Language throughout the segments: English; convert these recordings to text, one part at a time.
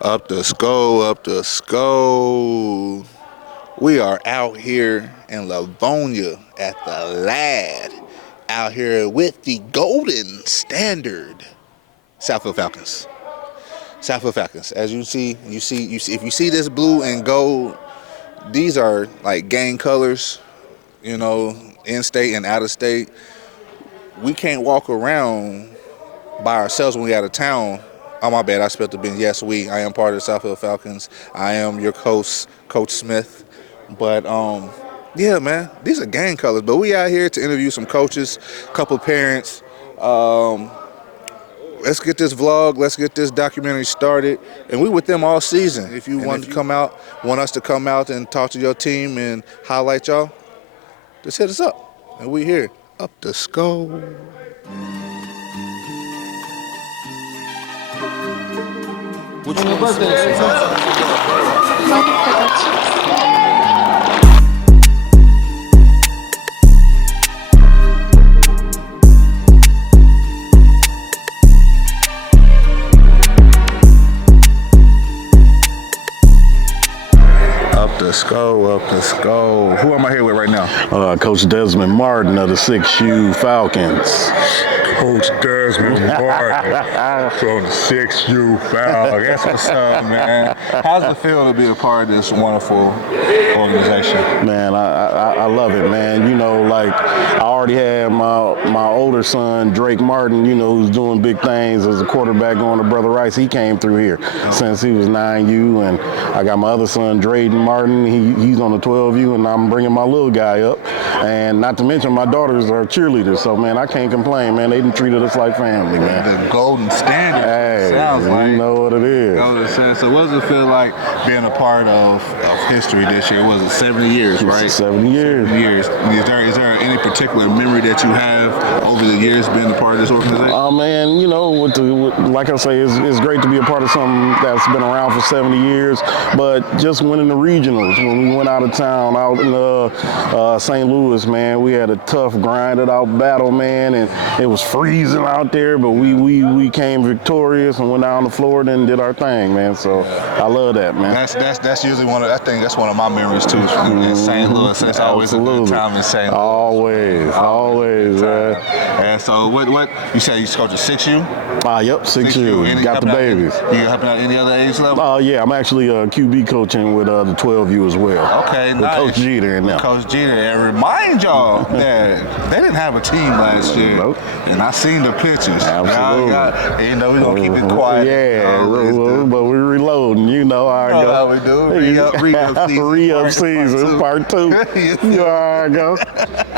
Up the skull, up the skull. We are out here in Livonia at the Lad, out here with the golden standard Southfield Falcons. Southfield Falcons. As you see, if you see this blue and gold, these are like gang colors, you know, in-state and out-of-state. We can't walk around by ourselves when we out of town. Oh, my bad, I spelled the bin. Yes, I am part of the Southfield Falcons. I am your coach, Coach Smith. But, yeah, man, these are gang colors. But we out here to interview some coaches, a couple parents. Let's get this vlog, let's get this documentary started. And we with them all season. If you want us to come out and talk to your team and highlight y'all, just hit us up. And we here. Up the skull. What's your birthday? Up the skull, up the skull. Who am I here with right now? Coach Desmond Martin of the 6U Falcons. Coach Desmond Martin from the 6U Falcons. That's what's up, man. How's it feel to be a part of this wonderful organization? Man, I love it, man. You know, like I already had my older son, Drake Martin, you know, who's doing big things as a quarterback going to Brother Rice. He came through here since he was 9U, and I got my other son, Drayden Martin. He's on the 12U, and I'm bringing my little guy up. And not to mention my daughters are cheerleaders, so man, I can't complain, man. They treated us like family, man. The golden standard. Hey, sounds like. You know what it is. So what does it feel like being a part of history this year? Was it 70 years, right? 70 years. 70 years. Is there any particular memory that you have over the years being a part of this organization? Man, you know, like I say, it's great to be a part of something that's been around for 70 years, but just winning the regionals, when we went out of town, out in St. Louis, man, we had a tough, grinded out battle, man, and it was freezing out there, but we came victorious and went out on the floor and did our thing, man. So I love that, man. That's usually I think that's one of my memories too in St. Louis. It's always a good time in St. Louis. Always, man. And so what you said you coach at 6U? Yep, 6U. Got the babies. You helping out any other age level? Yeah, I'm actually QB coaching with the 12U as well. Okay, with nice. Coach Jeter and them. Coach Jeter, and remind y'all that they didn't have a team last year. Nope. And I seen the pictures. Absolutely. We're gonna keep it quiet. Yeah, but we're reloading. You know how it goes. How we do. Re-up season. Part 2. You know how it goes.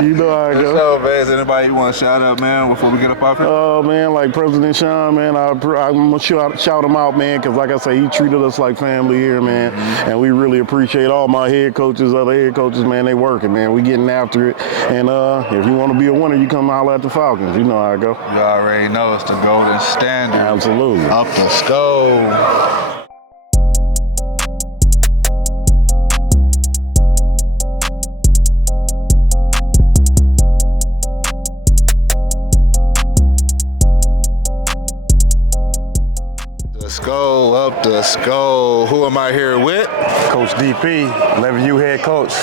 You know how it goes. So, man, is anybody you want to shout out, man, before we get up off here? Oh, man, like President Sean, man, I'm going to shout him out, man, because like I say, he treated us like family here, man, and we really appreciate all my head coaches, other head coaches, man, they working, man. We getting after it, and if you want to be a winner, you come holler at the Falcons. You know how it go. You already know it's the golden standard. Absolutely. Up the skull. Skull, up the skull. Who am I here with? Coach DP, 11U head coach.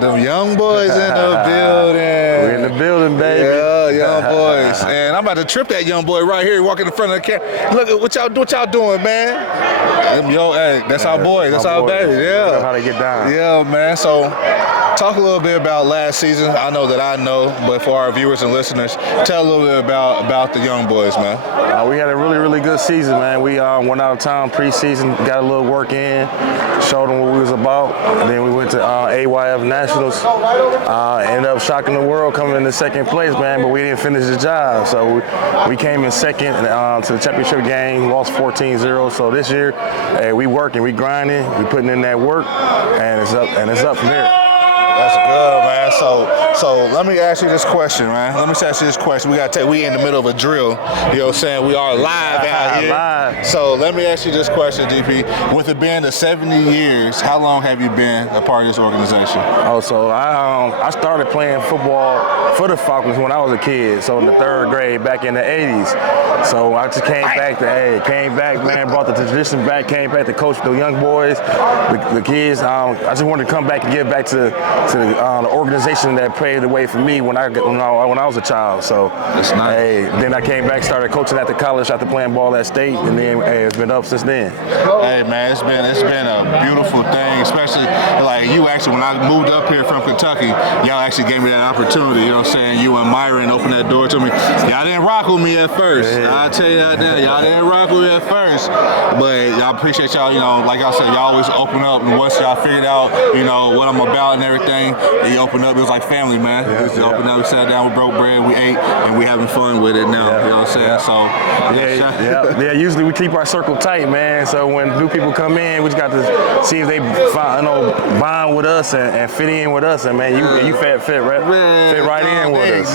Them young boys in the building. We're in the building, baby. Yeah, young boys. And I'm about to trip that young boy right here walking in front of the camera. Look at what y'all doing, man. Hey, that's our boy. That's our baby. Yeah. That's how they get down. Yeah, man. So talk a little bit about last season. I know that I know, but for our viewers and listeners, tell a little bit about the young boys, man. We had a really, really good season, man. We went out of town preseason, got a little work in, showed them what we was about. And then we went to AYF Nationals. Ended up shocking the world, coming in the second place, man, but we didn't finish the job. So we came in second to the championship game, lost 14-0. So this year, hey, we working, we grinding, we putting in that work, and it's up from here. That's good, man. So let me ask you this question, man. We in the middle of a drill. You know what I'm saying? We are live out here. Live. So let me ask you this question, DP. With it being the 70 years, how long have you been a part of this organization? Oh, so I started playing football for the Falcons when I was a kid. So in the 3rd grade back in the 80s. So I just came back, man, brought the tradition back, came back to coach the young boys, the kids. I just wanted to come back and give back to the organization that paved the way for me when I was a child. So that's nice. Then I came back, started coaching at the college after playing ball at State, and then it's been up since then. Hey man, it's been a beautiful thing, especially like you actually when I moved up here from Kentucky, y'all actually gave me that opportunity. You know what I'm saying? You and Myron opened that door to me. Y'all didn't rock with me at first. Yeah. I'll tell you that now. Y'all didn't rock with me at first, but y'all appreciate y'all. You know, like I said, y'all always open up, and once y'all figured out, you know, what I'm about and everything, you opened up. It was like family, man. We opened up, we sat down, we broke bread, we ate, and we having fun with it now. You know what I'm saying? So yeah. Usually we keep our circle tight, man. So when new people come in, we just got to see if they bond with us and fit in with us. And man, you fit right in with us.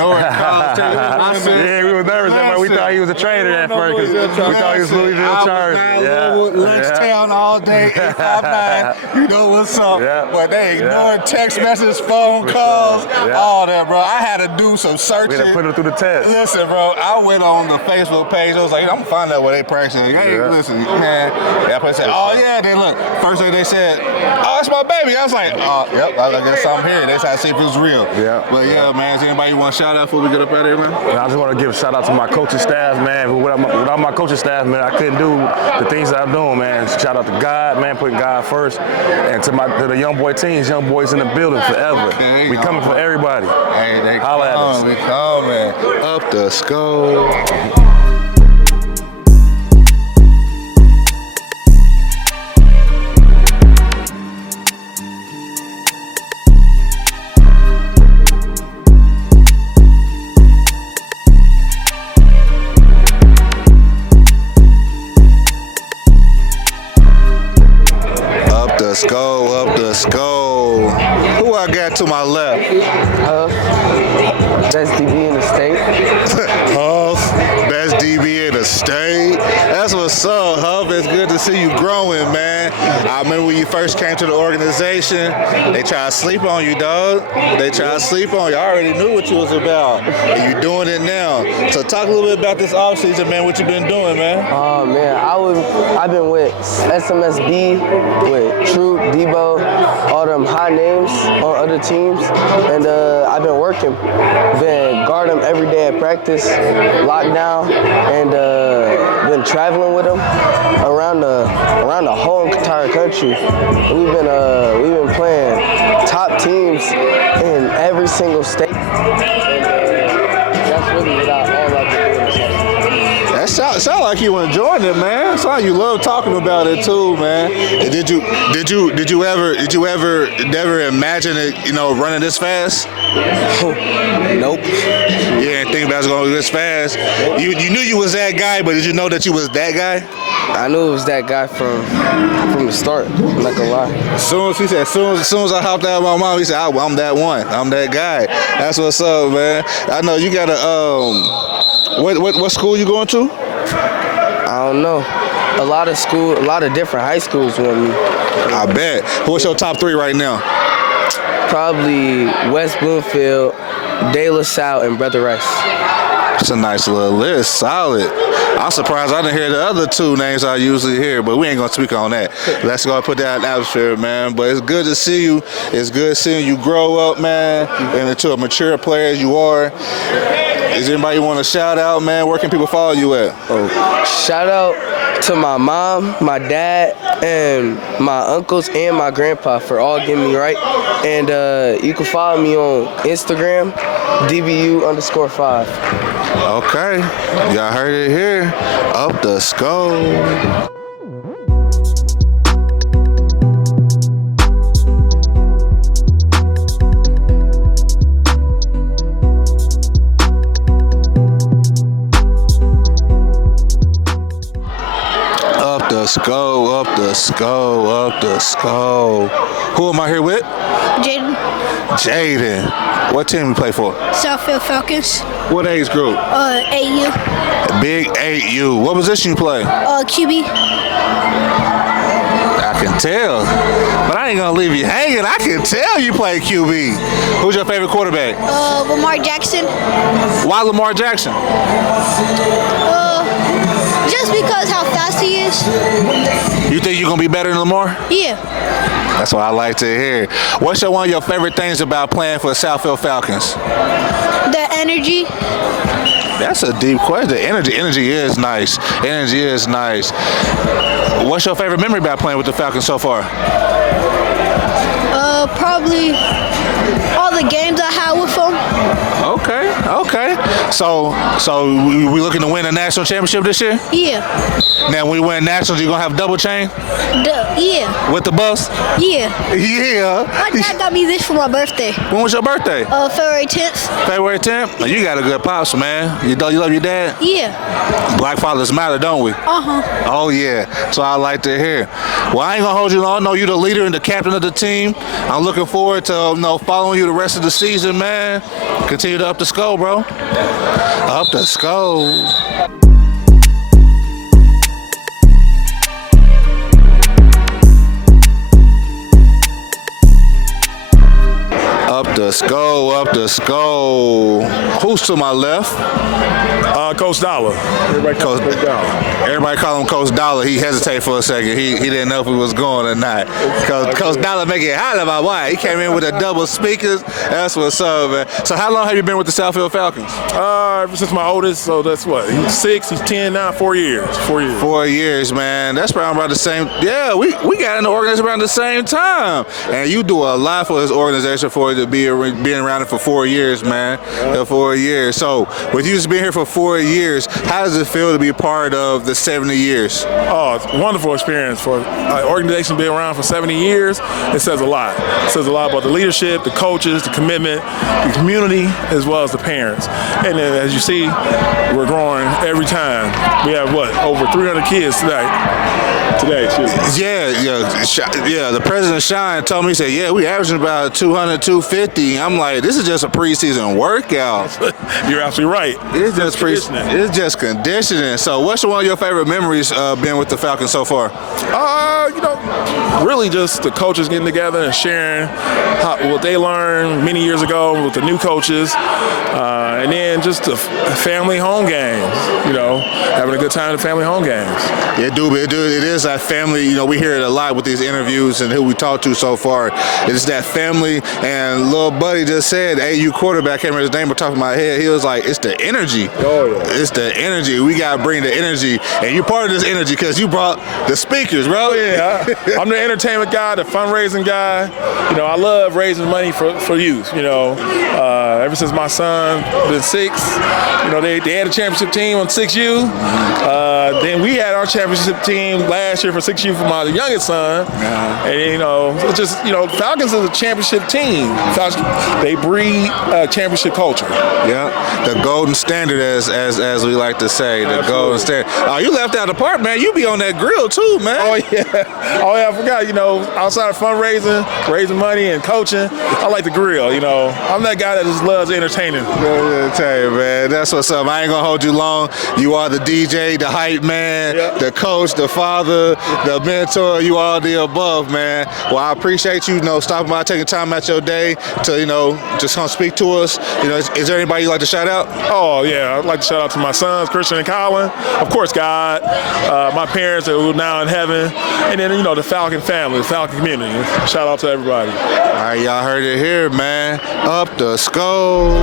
Yeah, we were nervous. Man. We thought he was a traitor at first because we thought he was Louisville Chargers. Lunchtime all day, 859. You know what's up? Yeah. But they ignored text messages, phone calls, all that, bro. I had to do some searching. We had to put it through the test. Listen, bro, I went on the Facebook page. I was like, I'm gonna find out where they practicing. Hey, listen, man. That person said, oh yeah. Then look, first day they said, oh, that's my baby. I was like, oh, yep. I guess I'm here. That's how I see if it was real. Yeah. But yeah, man. Is anybody you want to shout out before we get up out of here, man? I just want to give a shout out to my coaching staff, man. Without my coaching staff, man, I couldn't do the things that I'm doing, man. Shout out to God, man, putting God first, and to the young boy teams, young boys in the building forever. Okay, we coming for everybody. Hey, they holla at us. We coming up the scope. Up the skull. Who I got to my left? Best DB in the state. Huff, best DB in the state. That's what's up, Huff. It's good to see you growing, man. I remember when you first came to the organization, they tried to sleep on you, dog. They tried to sleep on you. I already knew what you was about, and you doing it now. So talk a little bit about this offseason, man. What you been doing, man? Oh man, I've been with SMSB, with Troop, Debo, all them high names on other teams, and I've been working, been guarding them every day at practice, lockdown, and been traveling with them around the whole entire country. We've been playing top teams in every single state. That's really without all I've been doing. That sound like you enjoying it, man. Sound like you love talking about it too, man. And did you ever never imagine it, you know, running this fast? Nope. You didn't think about it going this fast. You knew you was that guy, but did you know that you was that guy? I knew it was that guy from the start. I'm not gonna lie. As soon as I hopped out of my mom, he said, I'm that one. I'm that guy. That's what's up, man. I know you got a what school you going to? I don't know. A lot of different high schools want me. I bet. What's your top 3 right now? Probably West Bloomfield, De La Salle, and Brother Rice. It's a nice little list. Solid. I'm surprised I didn't hear the other 2 names I usually hear, but we ain't gonna speak on that. Let's go and put that in the atmosphere, man. But it's good to see you. It's good seeing you grow up, man, and into a mature player as you are. Is anybody you want to shout out, man? Where can people follow you at? Shout out to my mom, my dad, and my uncles and my grandpa for all getting me right. And you can follow me on Instagram, DBU_5. Okay, y'all heard it here. Up the skull. Up the skull, up the skull, up the skull. Who am I here with? Jaden. Jaden. What team you play for? Southfield Falcons. What age group? 8U. Big 8U. What position you play? QB. I can tell. But I ain't gonna leave you hanging. I can tell you play QB. Who's your favorite quarterback? Lamar Jackson. Why Lamar Jackson? Just because how fast he is. You think you're gonna be better than Lamar? Yeah. That's what I like to hear. What's one of your favorite things about playing for the Southfield Falcons? The energy. That's a deep question. The energy is nice. Energy is nice. What's your favorite memory about playing with the Falcons so far? Probably all the games I had with them. Okay. So we looking to win a national championship this year? Yeah. Now, when we win nationals, you gonna have double chain Yeah. with the bus? Yeah. Yeah. My dad got me this for my birthday. When was your birthday? February 10th. February 10th? You got a good pops, man. You love your dad? Yeah. Black fathers matter, don't we? Oh yeah. So I like to hear. Well, I ain't gonna hold you long. I know you the leader and the captain of the team. I'm looking forward to following you the rest of the season, man. Continue to up the skull, bro. Up the skull. Up the skull, up the skull. Who's to my left? Coach Dollar. Everybody call him Coach Dollar. Everybody call him Coach Dollar. He hesitated for a second. He didn't know if he was going or not. Coach Dollar make it holler about why. He came in with a double speakers. That's what's up, man. So how long have you been with the Southfield Falcons? Ever since my oldest, so that's what? He's 6, he's 10 now, 4 years. 4 years. 4 years, man. That's around about the same. Yeah, we got in the organization around the same time. And you do a lot for this organization for it to being around it for 4 years, man. 4 years. So with you just being here for 4 years, how does it feel to be part of the 70 years? Oh, it's a wonderful experience for an organization being around for 70 years. It says a lot. It says a lot about the leadership, the coaches, the commitment, the community, as well as the parents. And then, as you see, we're growing every time. We have over 300 kids today, excuse me. Yeah. The president Shine told me, he said, yeah, we averaging about 200, 250. I'm like, this is just a preseason workout. You're absolutely right. It's just conditioning. It's just conditioning. So what's one of your favorite memories being with the Falcons so far? Really just the coaches getting together and sharing what they learned many years ago with the new coaches. And then just the family home games, having a good time at the family home games. Yeah, dude, it is that family. We hear it a lot with these interviews and who we talked to so far. It's that family. And little buddy just said, AU quarterback, can't remember his name, but top of my head, he was like, it's the energy. Oh, yeah. It's the energy. We got to bring the energy. And you're part of this energy because you brought the speakers, bro. Yeah, I'm the entertainment guy, the fundraising guy. I love raising money for youth, Ever since my son been 6, they had a championship team on 6U. Then we had our championship team last year for 6U for my youngest son. And, it's just, Falcons is a championship team. They breed championship culture. Yeah, the golden standard, as we like to say, the golden standard. Oh, you left out the part, man. You be on that grill too, man. Oh yeah, I forgot. Outside of fundraising, raising money, and coaching, I like the grill. I'm that guy that just loves entertaining. I tell you, man, that's what's up. I ain't gonna hold you long. You are the DJ, the hype man, the coach, the father, the mentor. You are the above, man. Well, I appreciate you, stopping by, taking time out your day to, just come speak to us. Is there anybody you'd like to shout out? Oh yeah, I'd like to shout out to my sons, Christian and Colin. Of course, God, my parents who are now in heaven, and then the Falcon family, the Falcon community. Shout out to everybody. All right, y'all heard it here, man. Up the skull.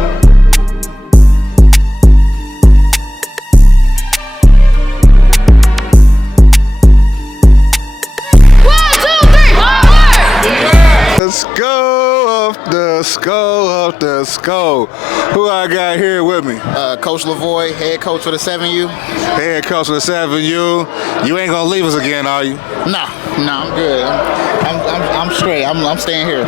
Let's go up the skull, Off the skull. Who I got here with me? Coach Lavoy, head coach for the 7U. Head coach of the 7U. You ain't gonna leave us again, are you? Nah, I'm good. I'm straight. I'm staying here.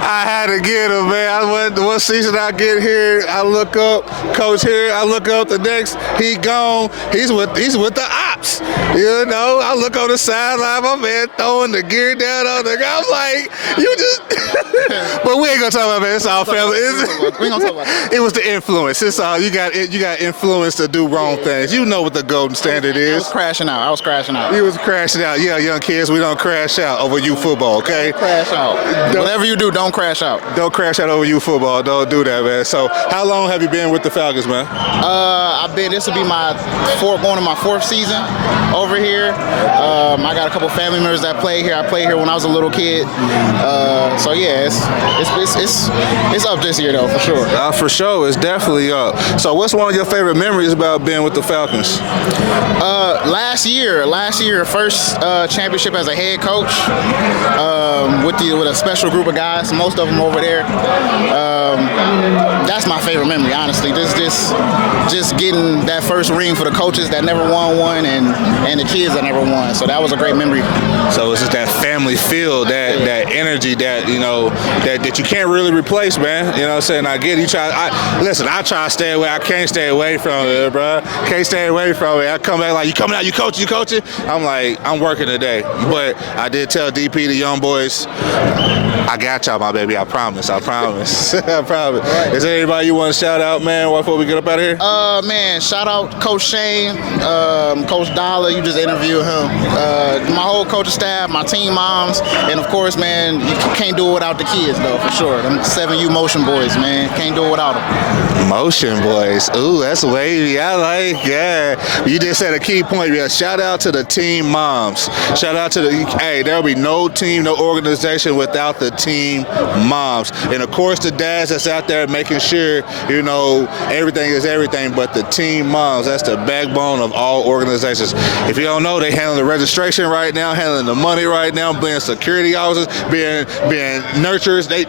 I had to get him, man. I went one season I get here, I look up, coach here, I look up the next, he gone. He's with the ops. You know, I look on the sideline, my man throwing the gear down on the ground. I'm like, you just but we ain't gonna talk about it, man. It's all family. We ain't gonna talk about it. It was the influence. It's all you got influence to do wrong things. You know what the golden standard I is. was crashing out. You was crashing out. Yeah, young kids, we don't crash out over youth football, okay? Crash out. Whatever you do, don't crash out. Don't crash out over youth football. Don't do that, man. So, how long have you been with the Falcons, man? This will be going to my fourth season over here. I got a couple family members that play here. I played here when I was a little kid. So yeah, it's up this year though, for sure. For sure, it's definitely up. So, what's one of your favorite memories about being with the Falcons? Last year, first championship as a head coach with a special group of guys. Most of them over there. That's my favorite memory, honestly. Just getting that first ring for the coaches that never won one, and the kids that never won. So that was a great memory. So it's just that family feel, that energy that you know that you can't really replace, man. You know what I'm saying? I get it. I try to stay away. I can't stay away from it, bro. Can't stay away from it. I come back like, you coming out, you coaching. I'm like, I'm working today. But I did tell DP, the young boys, I got y'all, my baby. I promise. I promise. Is there anybody you want to shout out, man, before we get up out of here? Man, shout out Coach Shane, Coach Dollar. You just interviewed him. My whole coaching staff, my team moms, and of course, man, you can't do it without the kids, though, for sure. Them 7U motion boys, man, can't do it without them. Motion boys. Ooh, that's wavy. I like, yeah. You just said a key point. Yeah. Shout out to the team moms. Shout out to there'll be no team, no organization without the team moms. And of course, the dads that's out there making sure, you know, everything is everything, but the team moms, that's the backbone of all organizations. If you don't know, they handling the registration right now, handling the money right now, being security officers, being nurturers. They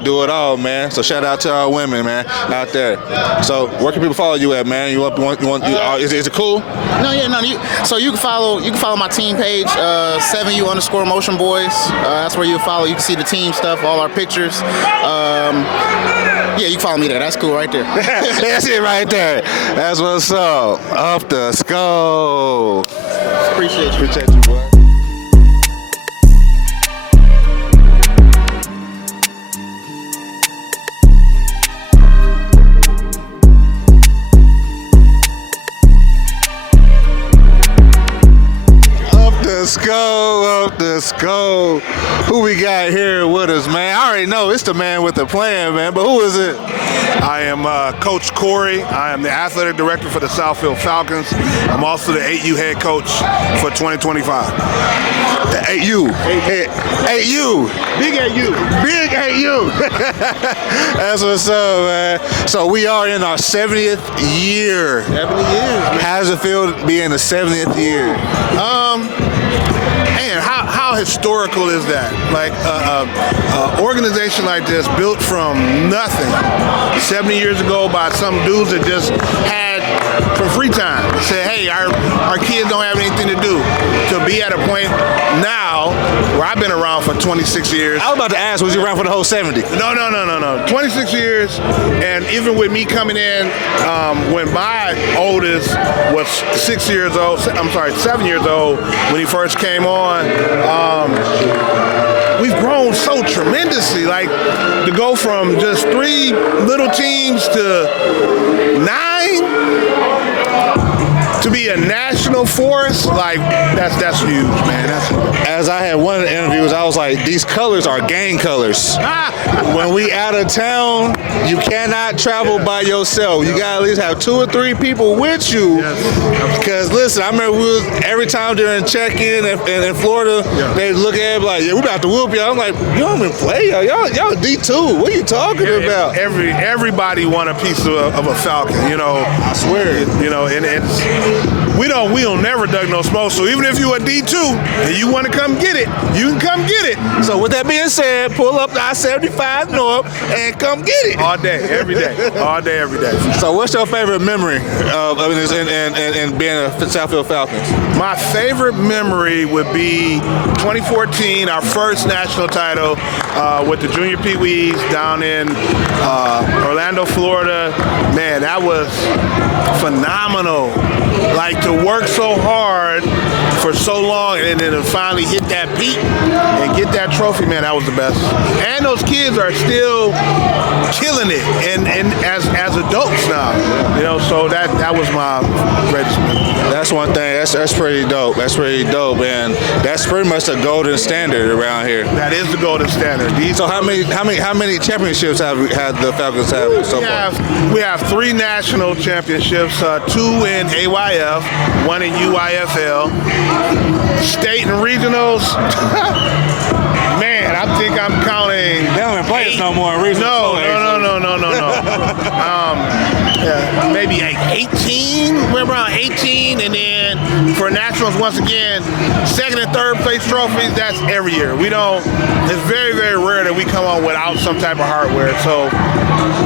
do it all, man. So shout out to our women, man, out there. So where can people follow you at, man? Is it cool? No. So you can follow my team page, 7U_Motion Boys. That's where you follow. You can see the team stuff, all our pictures. Yeah, you can follow me there. That's cool right there. That's it right there. That's what's up. Off the skull. Appreciate you, boy. Up the skull. Who we got here with us, man? I already know it's the man with the plan, man, but who is it? I am Coach Corey. I am the athletic director for the Southfield Falcons. I'm also the 8U head coach for 2025. The 8U. 8U. Big 8U. Big 8U. That's what's up, man. So we are in our 70th year. 70 years. Man. How does it feel to be in the 70th year? Man, how historical is that? Like an organization like this built from nothing 70 years ago by some dudes that just had some free time. Said, hey, our kids don't have anything to do. To be at a point now where I've been around for 26 years. I was about to ask, was you around for the whole 70? No. 26 years, and even with me coming in, when my oldest was 7 years old, when he first came on, we've grown so tremendously. Like, to go from just 3 little teams to 9, to be a national force, like that's huge, man. As I had one of the interviews, I was like, these colors are gang colors. When we out of town, you cannot travel by yourself. You gotta at least have 2 or 3 people with you. Because listen, I remember every time during check-in in Florida, they look at it like, yeah, we about to whoop y'all. I'm like, you don't even play, y'all D2. What are you talking about? Everybody want a piece of a Falcon, you know. I swear. You know, and it's we don't never duck no smoke. So even if you a D2 and you want to come get it, you can come get it. So with that being said, pull up the I-75 North and come get it. All day, every day. All day, every day. So what's your favorite memory of in being a Southfield Falcons? My favorite memory would be 2014, our first national title with the Junior Pee Wees down in Orlando, Florida. Man, that was phenomenal. Like, to work so hard for so long and then to finally hit that peak and get that trophy, man, that was the best. And those kids are still killing it and as adults now, you know, so that was my greatest memory. That's one thing. That's pretty dope. That's pretty dope, and that's pretty much the golden standard around here. That is the golden standard. So how many championships have the Falcons have so far? We have 3 national championships, 2 in AYF, 1 in UIFL, state and regionals. Man, I think I'm counting. They don't even play us no more in regionals. No. Maybe like 18. We're around 18, and then for nationals, once again, 2nd and 3rd place trophies. That's every year. We don't. It's very, very rare that we come on without some type of hardware. So,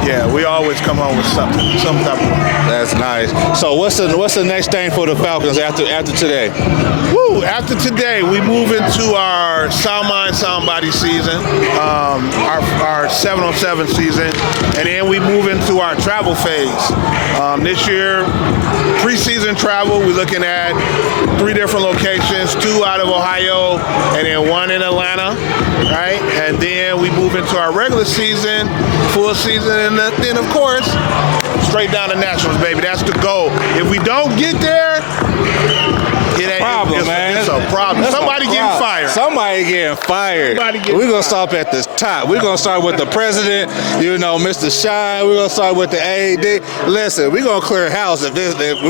yeah, we always come on with some type of. That's nice. So what's the next thing for the Falcons after today? Woo! After today, we move into our Sound Mind, Sound Body season, our 7-on-7 season, and then we move into our travel phase. This year, preseason travel, we're looking at 3 different locations, 2 out of Ohio, and then 1 in Atlanta, right? And then we move into our regular season, full season, and then, of course, straight down to nationals, baby. That's the goal. If we don't get there, it ain't problem, man. It's a problem. Somebody getting fired. Somebody getting fired. We're going to start at the top. We're going to start with the president, you know, Mr. Shine. We're going to start with the AD. Listen, we're going to clear house. If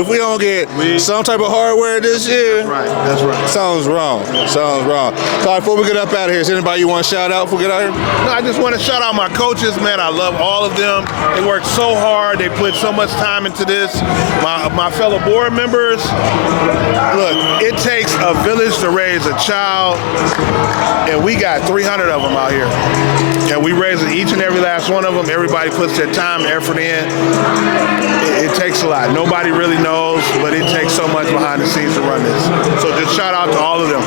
we don't get some type of hardware this year, that's right. Something's wrong. Something's wrong. So before we get up out of here, is anybody you want to shout out before we get out here? No, I just want to shout out my coaches, man. I love all of them. They work so hard. They put so much time into this. My fellow board members, look, it takes a village to raise a child, and we got 300 of them out here. And we raise each and every last one of them. Everybody puts their time and effort in. It takes a lot. Nobody really knows, but it takes so much behind the scenes to run this. So just shout out to all of them.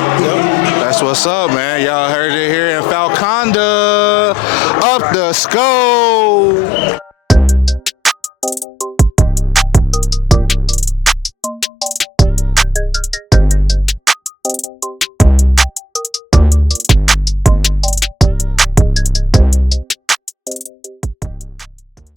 That's what's up, man. Y'all heard it here in Falconda. Up the score.